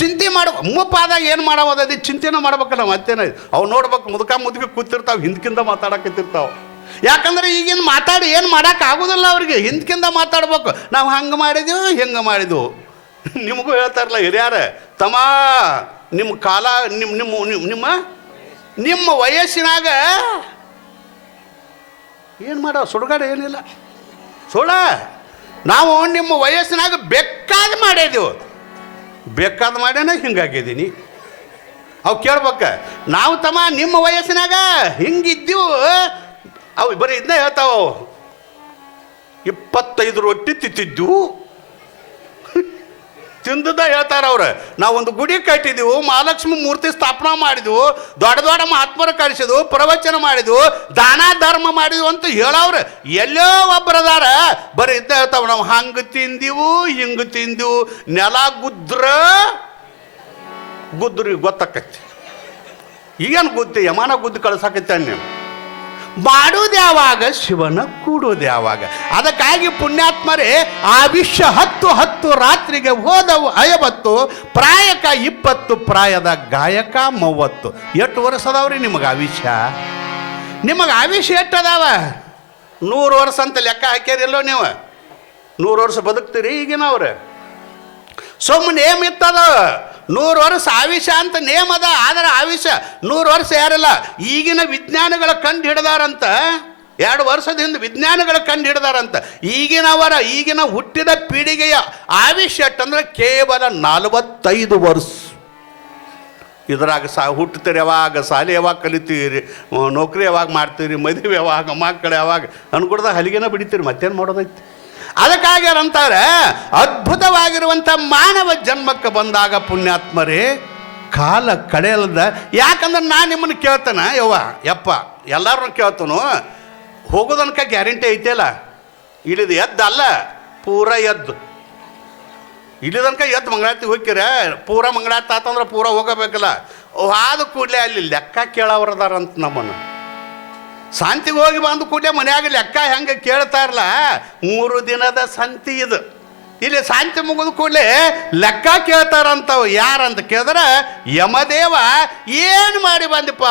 ಚಿಂತೆ ಮಾಡ ಮುಪ್ಪಾದಾಗ ಏನು ಮಾಡಬೋದದಿ ಚಿಂತೆನೂ ನಾವು, ಮತ್ತೇನ? ಅವು ನೋಡ್ಬೇಕು, ಮುದುಕ ಮುದುಕಿ ಕೂತಿರ್ತಾವೆ, ಹಿಂದ್ಕಿಂದ ಮಾತಾಡಕತ್ತಿರ್ತಾವ. ಯಾಕಂದ್ರೆ ಈಗಿನ ಮಾತಾಡಿ ಏನು ಮಾಡಕ್ ಆಗೋದಿಲ್ಲ ಅವ್ರಿಗೆ, ಹಿಂದ್ಕಿಂದ ಮಾತಾಡ್ಬೇಕು. ನಾವು ಹಂಗೆ ಮಾಡಿದೆವು, ಹೆಂಗೆ ಮಾಡಿದ್ವು. ನಿಮಗೂ ಹೇಳ್ತಾರಲ್ಲ ಹಿರಿಯಾರ ತಮ್ಮ ನಿಮ್ಮ ಕಾಲ ನಿಮ್ಮ ನಿಮ್ಮ ನಿಮ್ಮ- ನಿಮ್ಮ ನಿಮ್ಮ ವಯಸ್ಸಿನಾಗ ಏನು ಮಾಡೋ, ಸುಡುಗಾಡ ಏನಿಲ್ಲ. ಸುಳ ನಾವು ನಿಮ್ಮ ವಯಸ್ಸಿನಾಗ ಬೇಕಾದ ಮಾಡಿದೆವು. ಬೇಕಾದ ಮಾಡ್ಯಾನ ಹಿಂಗಾಗಿದ್ದೀನಿ ಅವು ಕೇಳ್ಬೇಕ, ನಾವು ತಮ್ಮ ನಿಮ್ಮ ವಯಸ್ಸಿನಾಗ ಹಿಂಗಿದ್ದೀವು ಅವು ಬರೀ ಇದನ್ನ ಹೇಳ್ತಾವ. ಇಪ್ಪತ್ತೈದು ರೊಟ್ಟಿ ತಿಂತಿದ್ದು. ತಿಂದದ ಹೇಳ್ತಾರ ಅವ್ರು ನಾವು ಒಂದು ಗುಡಿ ಕಟ್ಟಿದೆವು, ಮಹಾಲಕ್ಷ್ಮಿ ಮೂರ್ತಿ ಸ್ಥಾಪನಾ ಮಾಡಿದೆವು, ದೊಡ್ಡ ದೊಡ್ಡ ಮಹಾತ್ಮರು ಕಳಿಸಿದ್ವು ಪ್ರವಚನ ಮಾಡಿದ್ವು, ದಾನ ಧರ್ಮ ಮಾಡಿದ್ವು ಅಂತ ಹೇಳವ್ರು. ಎಲ್ಲೋ ಒಬ್ಬರದಾರ ಬರೀ ಇದ್ದ ಹೇಳ್ತಾವ ನಾವು, ಹಂಗೆ ತಿಂದಿವು, ಹಿಂಗೆ ತಿಂದಿವು, ನೆಲ ಗುದ್ರ. ಗುದ್ರಿ ಗೊತ್ತಾಕೈತಿ ಈಗೇನು ಗುದ್ದಿ, ಯಮಾನ ಗುದ್ದು ಕಳ್ಸಾಕೈತೆ ನೀವು ಮಾಡೋದು ಯಾವಾಗ ಶಿವನ ಕೂಡೋದು ಯಾವಾಗ ಅದಕ್ಕಾಗಿ ಪುಣ್ಯಾತ್ಮರೇ ಆವಿಷ್ಯ ಹತ್ತು ಹತ್ತು ರಾತ್ರಿಗೆ ಹೋದವು ಐವತ್ತು, ಪ್ರಾಯಕ ಇಪ್ಪತ್ತು, ಪ್ರಾಯದ ಗಾಯಕ ಮೂವತ್ತು. ಎಷ್ಟು ವರ್ಷ ಅದಾವ್ರಿ ನಿಮಗೆ ಆವಿಷ್ಯ ನಿಮಗೆ ಆವಿಷ್ಯ ಎಷ್ಟು ಅದಾವ? ನೂರು ವರ್ಷ ಅಂತ ಲೆಕ್ಕ ಹಾಕ್ಯಾರಿಲ್ಲೋ ನೀವು? ನೂರು ವರ್ಷ ಬದುಕ್ತೀರಿ ಈಗಿನವ್ರು. ಸುಮ್ಮನೆ ನೇಮ್ ಇತ್ತದ. ನೂರು ವರ್ಷ ಆವಿಷ ಅಂತ ನೇಮ್ ಅದ, ಆದ್ರೆ ಆವಿಷ ನೂರು ವರ್ಷ ಯಾರಿಲ್ಲ? ಈಗಿನ ವಿಜ್ಞಾನಿಗಳ ಕಂಡು ಹಿಡ್ದಾರಂತ. ಎರಡು ವರ್ಷದಿಂದ ವಿಜ್ಞಾನಿಗಳ ಕಂಡು ಹಿಡ್ದಾರಂತ. ಈಗಿನವರ ಈಗಿನ ಹುಟ್ಟಿದ ಪೀಳಿಗೆಯ ಆವಿಷ ಅಂದ್ರೆ ಕೇವಲ ನಲವತ್ತೈದು ವರ್ಷ. ಇದ್ರಾಗ ಸಾ, ಹುಟ್ಟುತ್ತೀರಿ, ಯಾವಾಗ ಶಾಲೆ ಯಾವಾಗ ಕಲಿತೀರಿ, ನೌಕರಿ ಯಾವಾಗ ಮಾಡ್ತೀರಿ, ಮದುವೆ ಯಾವಾಗ, ಮಕ್ಕಳು ಯಾವಾಗ ಅನ್ಕೊಡ್ದಾಗ ಹಲಿಗೆನ ಬಿಡಿತೀರಿ, ಮತ್ತೇನು ಮಾಡೋದೈತಿ? ಅದಕ್ಕಾಗಿ ಅಂತಾರೆ ಅದ್ಭುತವಾಗಿರುವಂಥ ಮಾನವ ಜನ್ಮಕ್ಕೆ ಬಂದಾಗ ಪುಣ್ಯಾತ್ಮರೇ, ಕಾಲ ಕಳೆಯಲ್ದ. ಯಾಕಂದ್ರೆ ನಾನು ನಿಮ್ಮನ್ನು ಕೇಳ್ತಾನೆ, ಯವ್ವ, ಯಪ್ಪ ಎಲ್ಲರೂ ಕೇಳ್ತಾನು. ಹೋಗೋದನ್ಕ ಗ್ಯಾರಂಟಿ ಐತೆಲ್ಲ ಇಳಿದು ಎದ್ದಲ್ಲ ಪೂರ ಎದ್ದು. ಇಳಿದನ್ಕ ಎದ್ದ ಮಂಗಳಾರತಿ ಹೋಗ್ಕಿರ ಪೂರ ಮಂಗಳಾರತಿ ಆತಂದ್ರೆ ಪೂರ ಹೋಗಬೇಕಲ್ಲ. ಆದ ಕೂಡಲೇ ಅಲ್ಲಿ ಲೆಕ್ಕ ಕೇಳೋರದಾರಂತ ನಮ್ಮನ್ನು. ಶಾಂತಿಗೆ ಹೋಗಿ ಬಂದು ಕೂಡಲೇ ಮನೆಯಾಗ ಲೆಕ್ಕ ಹೆಂಗೆ ಕೇಳ್ತಾರಲ್ಲ ಮೂರು ದಿನದ ಸಂತಿ ಇದು. ಇಲ್ಲಿ ಶಾಂತಿ ಮುಗಿದ ಕೂಡಲೇ ಲೆಕ್ಕ ಕೇಳ್ತಾರಂತವು ಯಾರಂತ ಕೇಳಿದ್ರೆ ಯಮದೇವ ಏನು ಮಾಡಿ ಬಂದಿಪ್ಪ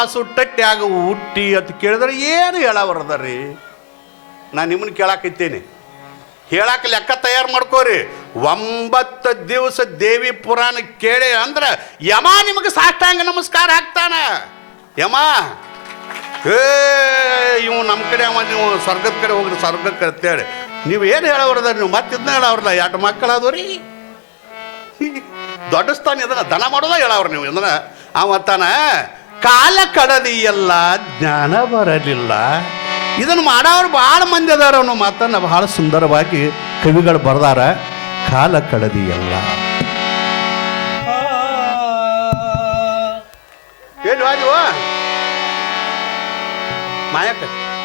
ಆಗ ಹುಟ್ಟಿ ಅಂತ ಕೇಳಿದ್ರೆ ಏನು ಹೇಳವರದರಿ? ನಾನು ನಿಮ್ಮನ್ನು ಕೇಳಾಕೈತೀನಿ ಹೇಳಕ್ಕೆ ಲೆಕ್ಕ ತಯಾರು ಮಾಡ್ಕೋರಿ. ಒಂಬತ್ತು ದಿವಸ ದೇವಿ ಪುರಾಣ ಕೇಳಿ ಅಂದ್ರೆ ಯಮ ನಿಮಗೆ ಸಾಷ್ಟಾಂಗ ನಮಸ್ಕಾರ ಹಾಕ್ತಾನ. ಯಮ ಏ ಇವು ನಮ್ಮ ಕಡೆ ಅವ, ನೀವು ಸ್ವರ್ಗದ ಕಡೆ ಹೋಗ್ರಿ, ಸ್ವರ್ಗಕ್ಕೆ ಅಂತೇಳಿ ನೀವು ಏನು ಹೇಳೋರದ ನೀವು ಮತ್ತೆ ಹೇಳವ್ರಲ್ಲ ಎರಡು ಮಕ್ಕಳಾದವ್ರಿ? ದೊಡ್ಡ ಸ್ಥಾನ ಇದನ್ನ ದನ ಮಾಡೋದ ಹೇಳವ್ರು ನೀವು ಇದನ್ನ. ಅವತ್ತಾನ ಕಾಲ ಕಡದಿಯಲ್ಲ ಜ್ಞಾನ ಬರಲಿಲ್ಲ. ಇದನ್ನು ಮಾಡೋರು ಭಾಳ ಮಂದಿ ಅದಾರ ಅನ್ನೋ ಮಾತನ್ನ ಬಹಳ ಸುಂದರವಾಗಿ ಕವಿಗಳು ಬರ್ದಾರ. ಕಾಲ ಕಡದಿಯಲ್ಲ ಮಾಯಕ್ಕ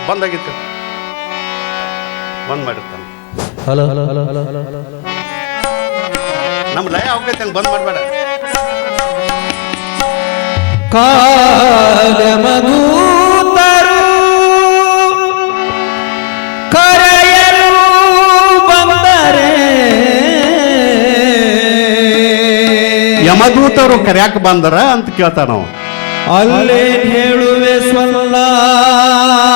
ಬಂದಾಗಿತ್ತು. ಬಂದ್ ಮಾಡಿರ್ತಾನೆ. Hello hello hello hello hello hello ನಮ್ಮ ಲಯ ಹೋಗೈತೆ ಹಂಗೆ ಬಂದ್ ಮಾಡಬೇಡ. ಕರೆಯಲು ಬಂದರೆ ಯಮದೂತರು ಕರ್ಯಾಕ ಬಂದರ ಅಂತ ಕೇಳ್ತಾನ ನಾವು ಅಲ್ಲೇ ಹೇಳುವೆ রসুল্লাহ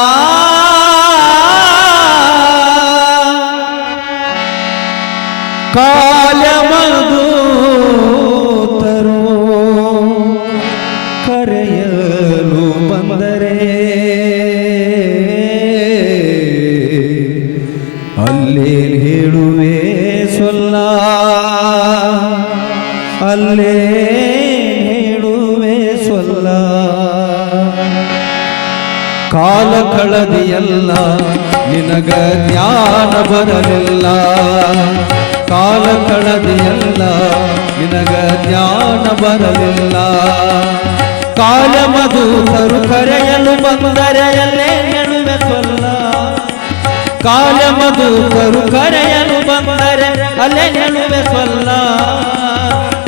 ಕಾಲ ಕಳದಿಯಲ್ಲ ನಿನಗ ಜ್ಞಾನ ಬರಲಿಲ್ಲ. ಕಾಲ ಕಳದಿಯಲ್ಲ, ನಿನಗ ಜ್ಞಾನ ಬರಲಿಲ್ಲ. ಕಾಲ ಮಧುಕರು ಕರೆಯಲು ಬಂದರೆಯಲ್ಲೇ ಹೇಳುವೆ ಸೊಲ್ಲ. ಕಾಲ ಮಧುಕರು ಕರೆಯಲು ಬಂದರೆ ಅಲ್ಲೇ ಹೇಳುವೆ ಸೊಲ್ಲ.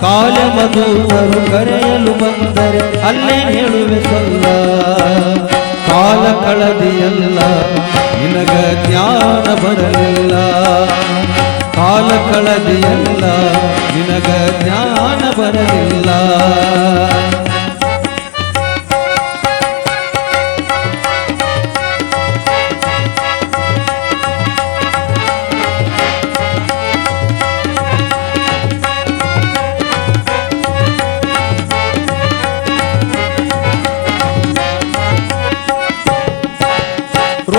ಕಾಲ ಮಧುಕರು ಕರೆಯಲು ಬಂದರೆ ಅಲ್ಲೇ ಹೇಳುವೆ ಸೊಲ್ಲ. ಕಾಲ ಕಳದಿಯಲ್ಲ ನಿನಗ ಜ್ಞಾನ ಬರಲಿಲ್ಲ. ಕಾಲ ಕಳದಿಯಲ್ಲ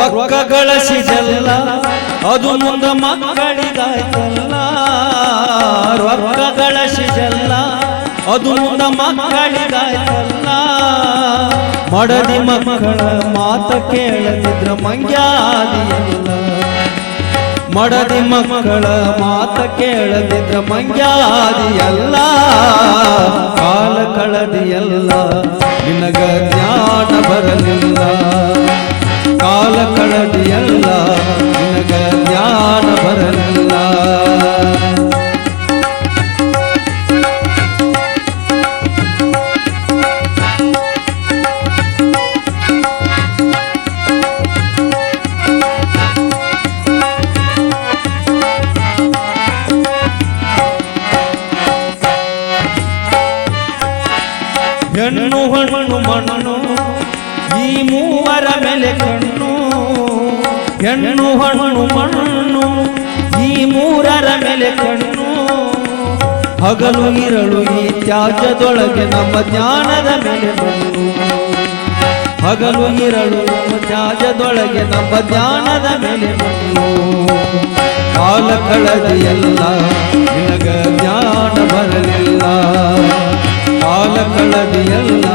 ಗಳಿಸಿದೆಲ್ಲ ಅದು ಮುಂದ ಮಕ್ಕಳಿಗಾಯ್ತಲ್ಲ ರೊಕ್ಕ ಗಳಿಸಿದೆಲ್ಲ ಅದು ಮುಂದ ಮಕ್ಕಳಿಗಾಯ್ತಲ್ಲ ಮಡದಿ ಮಕ್ಕಳ ಮಾತ ಕೇಳದಿದ್ರ ಮಂಗ್ಯಾದಿಯಲ್ಲ. ಮಡದಿ ಮಕ್ಕಳ ಮಾತ ಕೇಳದಿದ್ರ ಮಂಗ್ಯಾದಿಯಲ್ಲ. ಹೆಣ್ಣು ಹಣ್ಣು ಮಣ್ಣು, ಈ ಮೂವರ ಮೇಲೆ ಕಣ್ಣು. ಹೆಣ್ಣು ಹಣ್ಣು ಮಣ್ಣು, ಈ ಮೂರರ ಮೇಲೆ ಕಣ್ಣು. ಹಗಲು ಇರಳು ಈ ತ್ಯಾಜ್ಯದೊಳಗೆ ನಮ್ಮ ಜ್ಞಾನದ ಮೇಲೆ ಮಣ್ಣು ಹಗಲು ಇರಳು ತ್ಯಾಜ್ಯದೊಳಗೆ ನಮ್ಮ ಜ್ಞಾನದ ಮೇಲೆ ಮಣ್ಣು ಕಾಲ ಕಳದಿಯಲ್ಲ ನಿನಗ ಜ್ಞಾನ ಬರಲಿಲ್ಲ. ಕಾಲ ಕಳದಿಯಲ್ಲ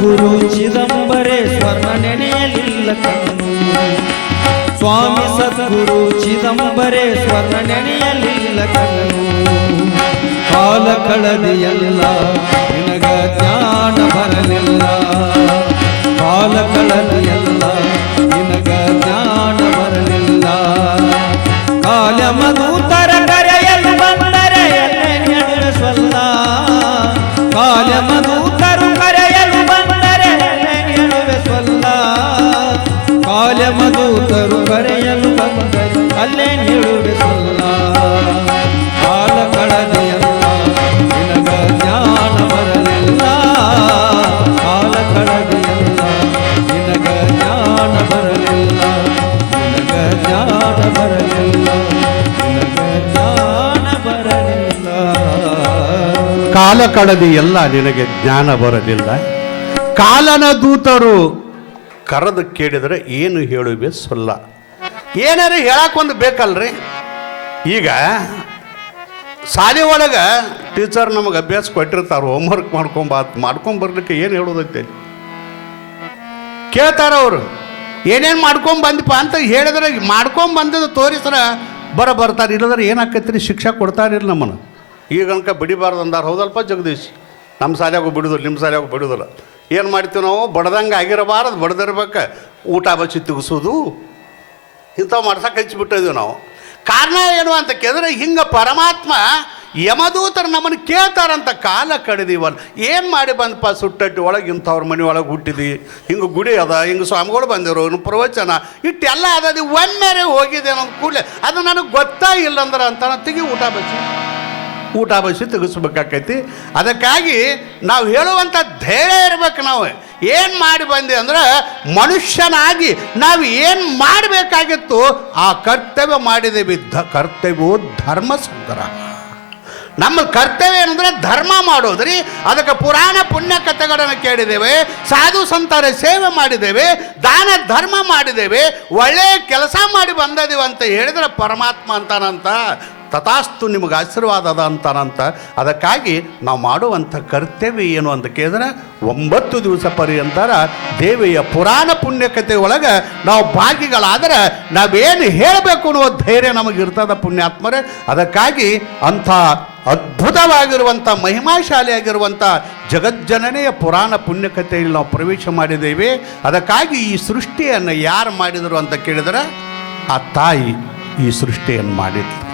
ಸ್ವಾಮಿ ಚಿದಂಬರೇಶ್ವರನ ನೆನೆಯಲಿಲ್ಲ ಕಣ್ಣು. ಸ್ವಾಮಿ ಸದ್ಗುರು ಸ್ವರ್ಣ ನೆನೆಯಲಿಲ್ಲ ಕಣ್ಣು. ಕಾಲ ಕಳದಿಯಲ್ಲ, ನಿನಗ ಜ್ಞಾನ ಬರಲಿಲ್ಲ. ಕಾಲ ಕಳದಿಯಲ್ಲ ಕಾಲ ಕಳೆದಿ ಎಲ್ಲ ನಿನಗೆ ಜ್ಞಾನ ಬರಲಿಲ್ಲ. ಕಾಲನ ದೂತರು ಕರೆದು ಕೇಳಿದರೆ ಏನು ಹೇಳುವೆ ಸೊಲ್ಲ. ಏನಾರು ಹೇಳಕ್ಕೆ ಒಂದು ಬೇಕಲ್ರಿ? ಈಗ ಶಾಲೆ ಒಳಗೆ ಟೀಚರ್ ನಮಗೆ ಅಭ್ಯಾಸ ಕೊಟ್ಟಿರ್ತಾರೆ ಹೋಮ್ವರ್ಕ್ ಮಾಡ್ಕೊಂಬ ಮಾಡ್ಕೊಂಬರ್ಲಿಕ್ಕೆ ಏನು ಹೇಳೋದೈತೆ? ಕೇಳ್ತಾರ ಅವರು, ಏನೇನು ಮಾಡ್ಕೊಂಡ್ ಬಂದಪ್ಪ ಅಂತ ಹೇಳಿದ್ರೆ, ಮಾಡ್ಕೊಂಡ್ ಬಂದದ್ದು ತೋರಿಸ್ರ ಬರ ಬರ್ತಾರೆ, ಇಲ್ಲದ್ರೆ ಏನಾಕೈತ್ರಿ? ಶಿಕ್ಷೆ ಕೊಡ್ತಾರಿಲ್ಲ ನಮ್ಮನ್ನು. ಈಗ ಗಣಕ ಬಿಡಿಬಾರ್ದು ಅಂದಾರ ಹೌದಲ್ಪ ಜಗದೀಶ್? ನಮ್ಮ ಸಾಲಿಯಾಗೂ ಬಿಡುದಿಲ್ಲ ನಿಮ್ಮ ಸಾಲಿಯಾಗೂ ಬಿಡುದಿಲ್ಲ. ಏನು ಮಾಡ್ತೀವಿ ನಾವು? ಬಡ್ದಂಗೆ ಆಗಿರಬಾರದು, ಬಡ್ದಿರ್ಬೇಕು. ಊಟ ಬಚ್ಚಿ ತೆಗಿಸೋದು. ಇಂಥವು ಮಾಡ್ಸಕ್ಕೆ ಹಚ್ಚಿಬಿಟ್ಟಿದ್ದೀವಿ ನಾವು. ಕಾರಣ ಏನು ಅಂತ ಕೇಳಿದ್ರೆ, ಹಿಂಗೆ ಪರಮಾತ್ಮ ಯಮದೂತರು ನಮ್ಮನ್ನು ಕೇಳ್ತಾರಂತ ಕಾಲ ಕಡಿದೀವಲ್ಲ ಏನು ಮಾಡಿ ಬಂದಪ್ಪ ಸುಟ್ಟಟ್ಟಿ ಒಳಗೆ, ಇಂಥವ್ರ ಮನೆ ಒಳಗೆ ಹುಟ್ಟಿದಿ? ಹಿಂಗೆ ಗುಡಿ ಅದ, ಹಿಂಗೆ ಸ್ವಾಮಿಗಳು ಬಂದಿರೋ, ಇನ್ನು ಪ್ರವಚನ. ಇಟ್ಟೆಲ್ಲ ಅದಾದ ಒಮ್ಮೆರೆ ಹೋಗಿದೆ ಅನ್ನೋದು ಕೂಡಲೇ. ಅದು ನನಗೆ ಗೊತ್ತಾ ಇಲ್ಲಂದ್ರೆ ಅಂತ ತೆಗಿ ಊಟ ಬಚ್ಚಿ ಊಟ ಬಯಸಿ ತೆಗಿಸ್ಬೇಕಾಕೈತಿ. ಅದಕ್ಕಾಗಿ ನಾವು ಹೇಳುವಂಥ ಧೈರ್ಯ ಇರ್ಬೇಕು ನಾವು. ಏನು ಮಾಡಿ ಬಂದೆ ಅಂದರೆ ಮನುಷ್ಯನಾಗಿ ನಾವು ಏನು ಮಾಡಬೇಕಾಗಿತ್ತು ಆ ಕರ್ತವ್ಯ ಮಾಡಿದ್ದೇವೆ ಧ ಕರ್ತವ್ಯವು ಧರ್ಮ ಸಂಗ್ರಹ. ನಮ್ಮ ಕರ್ತವ್ಯ ಏನಂದ್ರೆ ಧರ್ಮ ಮಾಡೋದ್ರಿ. ಅದಕ್ಕೆ ಪುರಾಣ ಪುಣ್ಯ ಕಥೆಗಳನ್ನು ಕೇಳಿದ್ದೇವೆ, ಸಾಧು ಸಂತಾರ ಸೇವೆ ಮಾಡಿದ್ದೇವೆ, ದಾನ ಧರ್ಮ ಮಾಡಿದ್ದೇವೆ ಒಳ್ಳೆಯ ಕೆಲಸ ಮಾಡಿ ಬಂದಿದ್ದೀವಿ ಅಂತ ಹೇಳಿದ್ರೆ ಪರಮಾತ್ಮ ಅಂತಾನಂತ. ತಥಾಸ್ತು ನಿಮಗೆ ಆಶೀರ್ವಾದ ಅದ ಅಂತಾನಂತ ಅದಕ್ಕಾಗಿ ನಾವು ಮಾಡುವಂಥ ಕರ್ತವ್ಯ ಏನು ಅಂತ ಕೇಳಿದ್ರೆ, ಒಂಬತ್ತು ದಿವಸ ಪರ್ಯಂತರ ದೇವಿಯ ಪುರಾಣ ಪುಣ್ಯಕತೆ ಒಳಗೆ ನಾವು ಭಾಗಿಗಳಾದರೆ ನಾವೇನು ಹೇಳಬೇಕು ಅನ್ನೋ ಧೈರ್ಯ ನಮಗಿರ್ತದ ಪುಣ್ಯಾತ್ಮರೇ. ಅದಕ್ಕಾಗಿ ಅಂಥ ಅದ್ಭುತವಾಗಿರುವಂಥ ಮಹಿಮಾಶಾಲಿಯಾಗಿರುವಂಥ ಜಗಜ್ಜನನೆಯ ಪುರಾಣ ಪುಣ್ಯಕಥೆಯಲ್ಲಿ ನಾವು ಪ್ರವೇಶ ಮಾಡಿದ್ದೇವೆ. ಅದಕ್ಕಾಗಿ ಈ ಸೃಷ್ಟಿಯನ್ನು ಯಾರು ಮಾಡಿದರು ಅಂತ ಕೇಳಿದರೆ, ಆ ತಾಯಿ ಈ ಸೃಷ್ಟಿಯನ್ನು ಮಾಡಿದ್ಲು.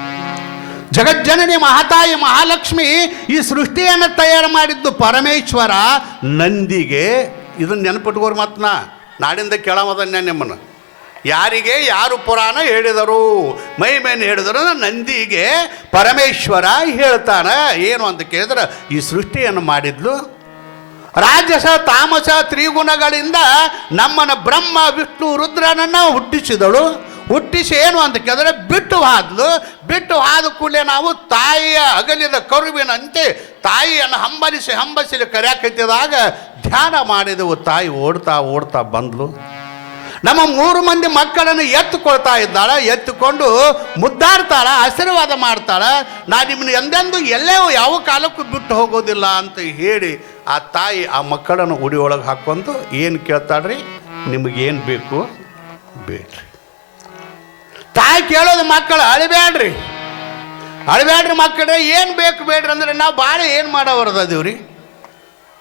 ಜಗಜ್ಜನನಿ ಮಹಾತಾಯಿ ಮಹಾಲಕ್ಷ್ಮಿ ಈ ಸೃಷ್ಟಿಯನ್ನು ತಯಾರು ಮಾಡಿದ್ದು ಪರಮೇಶ್ವರ ನಂದಿಗೆ. ಇದನ್ನು ನೆನಪಿಟ್ಕೋರು ಮತ್ತು ನಾಡಿಂದ ಕೇಳಮದನ್ಯ ನಿಮ್ಮನ್ನು. ಯಾರಿಗೆ ಯಾರು ಪುರಾಣ ಹೇಳಿದರು? ಮೈ ಮೇನ್ ಹೇಳಿದರು ನಂದಿಗೆ ಪರಮೇಶ್ವರ ಹೇಳ್ತಾನೆ. ಏನು ಅಂತ ಕೇಳಿದ್ರೆ ಈ ಸೃಷ್ಟಿಯನ್ನು ಮಾಡಿದ್ಲು. ರಾಜಸ ತಾಮಸ ತ್ರಿಗುಣಗಳಿಂದ ನಮ್ಮನ್ನು ಬ್ರಹ್ಮ, ವಿಷ್ಣು, ರುದ್ರನನ್ನು ಹುಟ್ಟಿಸಿದಳು. ಹುಟ್ಟಿಸಿ ಏನು ಅಂತ ಕೇಳಿದ್ರೆ, ಬಿಟ್ಟು ಹಾದ್ಲು ಬಿಟ್ಟು ಹಾದ ಕೂಡಲೇ ನಾವು ತಾಯಿಯ ಅಗಲಿದ ಕರುವಿನಂತೆ ತಾಯಿಯನ್ನು ಹಂಬಲಿಸಿ ಹಂಬಲಿಸಿ ಕರೆಯಾಕತ್ತಿದಾಗ ಧ್ಯಾನ ಮಾಡಿದೆವು. ತಾಯಿ ಓಡ್ತಾ ಓಡ್ತಾ ಬಂದ್ಲು. ನಮ್ಮ ಮೂರು ಮಂದಿ ಮಕ್ಕಳನ್ನು ಎತ್ತುಕೊಳ್ತಾ ಇದ್ದಾಳ. ಎತ್ತುಕೊಂಡು ಮುದ್ದಾಡ್ತಾಳ, ಆಶೀರ್ವಾದ ಮಾಡ್ತಾಳ. ನಾ ನಿಮ್ಮನ್ನ ಎಂದೆಂದು ಎಲ್ಲೇ ಯಾವ ಕಾಲಕ್ಕೂ ಬಿಟ್ಟು ಹೋಗೋದಿಲ್ಲ ಅಂತ ಹೇಳಿ ಆ ತಾಯಿ ಆ ಮಕ್ಕಳನ್ನು ಉಡಿ ಒಳಗೆ ಹಾಕ್ಕೊಂಡು ಏನು ಕೇಳ್ತಾಳ್ರಿ? ನಿಮಗೇನು ಬೇಕು? ಬೇಡ್ರಿ. ತಾಯಿ ಕೇಳೋದು ಮಕ್ಕಳು ಅಳಬೇಡ್ರಿ ಅಳಬೇಡ್ರಿ ಮಕ್ಕಳೇ, ಏನು ಬೇಕು ಬೇಡ್ರಿ ಅಂದ್ರೆ ನಾವು ಭಾಳ ಏನು ಮಾಡೋವರ್ದೀವ್ರಿ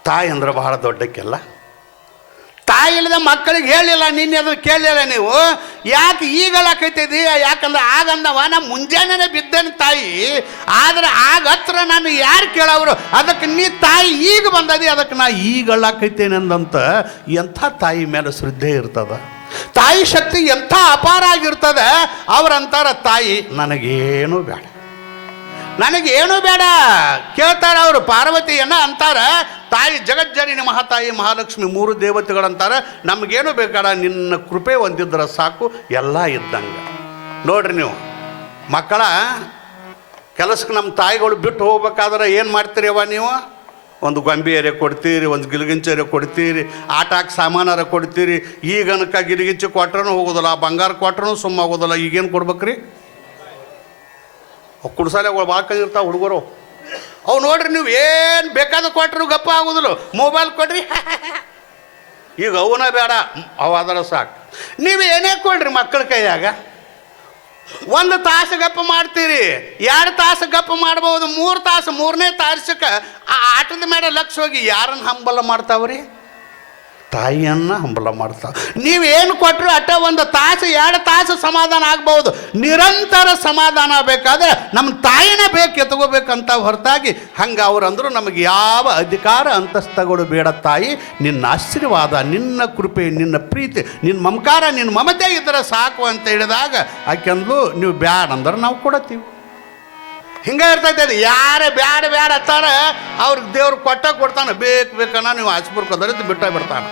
ತಾಯಿ ಅಂದ್ರೆ ಬಹಳ ದೊಡ್ಡಕ್ಕೆಲ್ಲ. ತಾಯಿ ಇಲ್ಲದ ಮಕ್ಕಳಿಗೆ ಹೇಳಿಲ್ಲ, ನಿನ್ನೆ ಅದು ಕೇಳಿಲ್ಲ ನೀವು. ಯಾಕೆ ಈಗಲಾಕೈತಿದಿ ಯಾಕಂದ್ರೆ ಆಗಂದವ ನಾ ಮುಂಜಾನೆ ಬಿದ್ದೇನೆ ತಾಯಿ. ಆದ್ರೆ ಆಗ ಹತ್ರ ನಾನು ಯಾರು ಕೇಳವರು? ಅದಕ್ಕೆ ನೀ ತಾಯಿ ಈಗ ಬಂದದಿ, ಅದಕ್ಕೆ ನಾ ಈಗಲಾಕೈತೇನೆ ಅಂದಂತ ಎಂಥ ತಾಯಿ ಮೇಲೆ ಶ್ರದ್ಧೆ ಇರ್ತದ? ತಾಯಿ ಶಕ್ತಿ ಎಂಥ ಅಪಾರ ಆಗಿರ್ತದೆ, ಅವರಂತಾರ ತಾಯಿ, ನನಗೇನು ಬೇಡ. ನನಗೇನು ಬೇಡ. ಕೇಳ್ತಾರೆ ಅವರು, ಪಾರ್ವತಿಯನ್ನ ಅಂತಾರೆ, ತಾಯಿ ಜಗಜ್ಜನಿನ ಮಹಾತಾಯಿ ಮಹಾಲಕ್ಷ್ಮಿ ಮೂರು ದೇವತೆಗಳಂತಾರ, ನಮಗೇನು ಬೇಕಾಡ, ನಿನ್ನ ಕೃಪೆ ಒಂದಿದ್ರೆ ಸಾಕು, ಎಲ್ಲ ಇದ್ದಂಗೆ. ನೋಡ್ರಿ ನೀವು, ಮಕ್ಕಳ, ಕೆಲಸಕ್ಕೆ ನಮ್ಮ ತಾಯಿಗಳು ಬಿಟ್ಟು ಹೋಗ್ಬೇಕಾದ್ರೆ ಏನು ಮಾಡ್ತೀರಿ ಅವ ನೀವು? ಒಂದು ಗೊಂಬೆ ಎರೆ ಕೊಡ್ತೀರಿ, ಒಂದು ಗಿಲ್ಗಿಂಚು ಎರೆ ಕೊಡ್ತೀರಿ, ಆಟಾಕ್ ಸಾಮಾನಾರ ಕೊಡ್ತೀರಿ ಈಗನಕ ಗಿಲ್ಗಿಂಚು ಕೊಟ್ರೂ ಹೋಗೋದಿಲ್ಲ ಬಂಗಾರ ಕೊಟ್ರೂ ಸುಮ್ಮ ಆಗೋದಿಲ್ಲ ಈಗೇನು ಕೊಡ್ಬೇಕ್ರಿ? ಕುಡ್ಸಾಲೆಗಳು ಭಾಳ ಕಂದಿರ್ತಾವೆ ಹುಡುಗರು. ಅವು ನೋಡ್ರಿ ನೀವು ಏನು ಬೇಕಾದ ಕೊಟ್ಟರು ಗಪ್ಪ ಆಗೋದಿಲ್ಲ ಮೊಬೈಲ್ ಕೊಡ್ರಿ. ಈಗ ಅವನ ಬೇಡ ಅವಾದರ ಸಾಕು. ನೀವು ಏನೇ ಕೊಡ್ರಿ ಮಕ್ಕಳ ಕೈಯಾಗ? ಒಂದು ತಾಸು ಗಪ್ಪ ಮಾಡ್ತೀರಿ, ಎರಡು ತಾಸು ಗಪ್ಪ ಮಾಡ್ಬೋದು, ಮೂರು ತಾಸು, ಮೂರನೇ ತಾಸಕ್ಕೆ ಆ ಆಟದ ಮೇಲೆ ಲಕ್ಷ ಹೋಗಿ ಯಾರನ್ನು ಹಂಬಲ ಮಾಡ್ತಾವ್ರಿ? ತಾಯಿಯನ್ನ ಹಂಬಲ ಮಾಡ್ತಾ. ನೀವೇನು ಕೊಟ್ಟರು ಅಟ್ಟ ಒಂದು ತಾಸು, ಎರಡು ತಾಸು ಸಮಾಧಾನ ಆಗ್ಬೋದು ನಿರಂತರ ಸಮಾಧಾನ ಬೇಕಾದ್ರೆ ನಮ್ಮ ತಾಯಿನೇ ಬೇಕು ಎತ್ಕೋಬೇಕಂತ ಹೊರತಾಗಿ ಹಂಗೆ ಅವರಂದ್ರು ನಮಗೆ ಯಾವ ಅಧಿಕಾರ ಅಂತಸ್ತಗಳು ಬೇಡ ತಾಯಿ. ನಿನ್ನ ಆಶೀರ್ವಾದ, ನಿನ್ನ ಕೃಪೆ, ನಿನ್ನ ಪ್ರೀತಿ ನಿನ್ನ ಮಮಕಾರ ನಿನ್ನ ಮಮತೆ ಇದ್ರೆ ಸಾಕು ಅಂತ ಹೇಳಿದಾಗ ಆಕೆಂದ್ಲು, ನೀವು ಬ್ಯಾಡ ಅಂದ್ರೆ ನಾವು ಕೊಡತ್ತೀವಿ ಹಿಂಗೆ ಇರ್ತೈತೆ ಅದು. ಯಾರೇ ಬ್ಯಾಡ ಬ್ಯಾಡ ಅತ್ತಾರ ಅವ್ರಿಗೆ ದೇವ್ರು ಕೊಟ್ಟ ಕೊಡ್ತಾನೆ. ಬೇಕು ಬೇಕನ್ನ ನೀವು ಆಸ್ಪುರ್ಕೋದ್ರೆ ಬಿಟ್ಟ ಬಿಡ್ತಾನೆ.